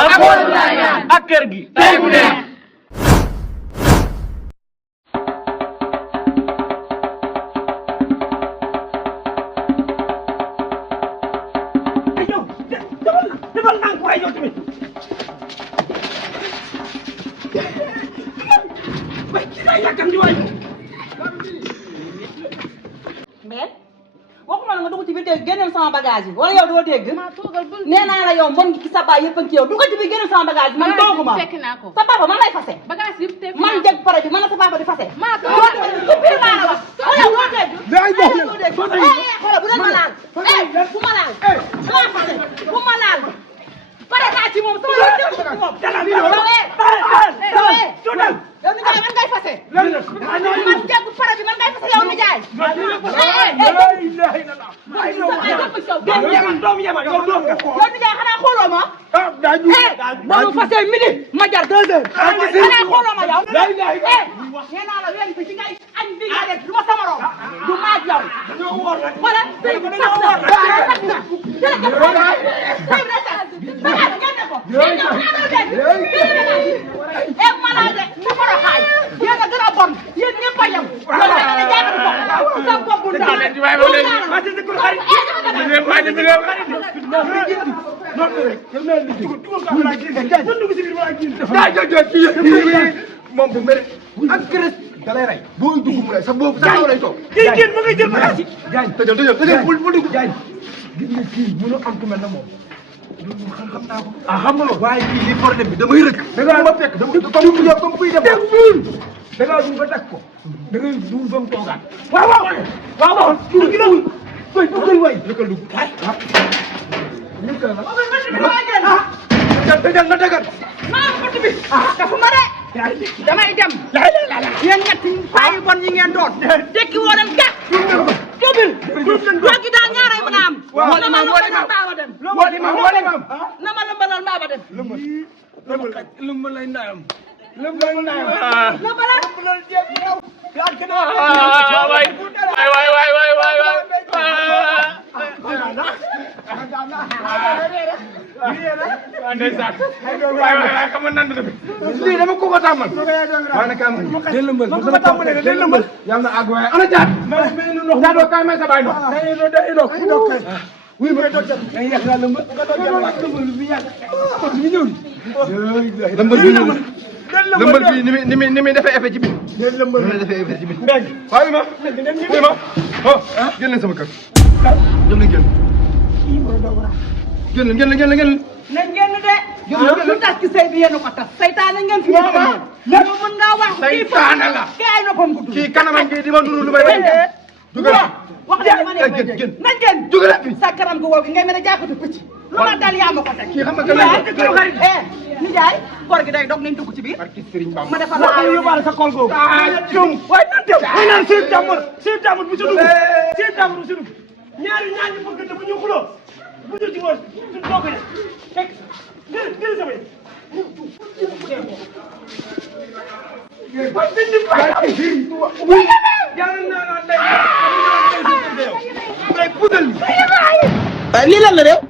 ak kër gi defal nank waay yow tamit waay ci laa yàkkam di waay mais waxuma la nga dugg ci biir te génneel sama bagage yi wala yow doo dégg nee naa la yow mbon ngi ci sa baay yëpp a ngi ci yow dugg ci biir génneel sama bagage man tooguma sa papa man lay fase man jeg pare bi man la sa papa di fase ci biir maa la wax wala doo dégg doo dégg xoolal bu leen ma laal bu ma laal maa fase bu ma laal pare naa ci moom sama yoon dégg ci moom yow ni jaay man ngay fase man jeg pare bi man ngay fase yow ni jaay doom yema yow doom nga yow ni jaay xanaa xooloo ma ba mu fase midi ma jar 2 heures xanaa xooloo ma yow nee naa la wen bi ci ngay añ bi nga def du ma sama rom du maag yow wala sëy bi tas na malade mu foro xaay yéen a gën a bon yéen ñëpp a yem sa bopp ndaw moom bu mere ak kërës da lay rey boo dugg mu rey sa boobu sa lay toog kii génn ma ngay jël bagage yi Diagne tëjal bul dugg Diagne gis nga kii mënu am ku mel na moom xam naa ko xam nga loolu waaye kii li problème bi damay rëkk da nga ma fekk comme kuy def da nga dugg ba teg ko da ngay dugg ba mu toogaat waaw dugg la koy duggal waay duggal dugg tëjal na dëggal maa fot bi dafa ma de damay dem yéen ñett saa yu bon ñi ngeen doon tekki woo leen gàtt tubil joggi daal ñaaray mën a am na ma lëmbalal mbaaba dem na ma lëmbalal mbaaba dem lëmbal lay ndayam lëmbalal lii dama ko tàmmal waaye kam del lëmbal sama tàmmale del lëmbal yam na ag waaye ana jaat jaat do kay may sa bay ndox day dox oui ma dox day yak la lëmbal lëmbal bi ni mi defee effet ci bi lëmbal ni defee effet ci bi waaye ma génn sama kër génn nañ génn de lu tas ci sëy bi yéen a ko tas saytaane ngeen fi yow mën ngaa wax saytaane la kii ay noppam gudd kii kanamam gi di ma dund lu may dugal wax dëgg ma ne nañ génn dugal sa kanam gu wow gi ngay mel ne jaakatu pëcc lu ma dal yaa ma ko teg kii xam nga nijaay koor gi day dog nañ dugg ci biir ma defal la yóbbaale sa kol googu waaye nan teew ay naan siib jàmbur bu si dugg ñaari ñaar ñu bëgg bu ñu xuloo bu ñu ci woon suñ bokk ne fekk gën sama lii lan la réew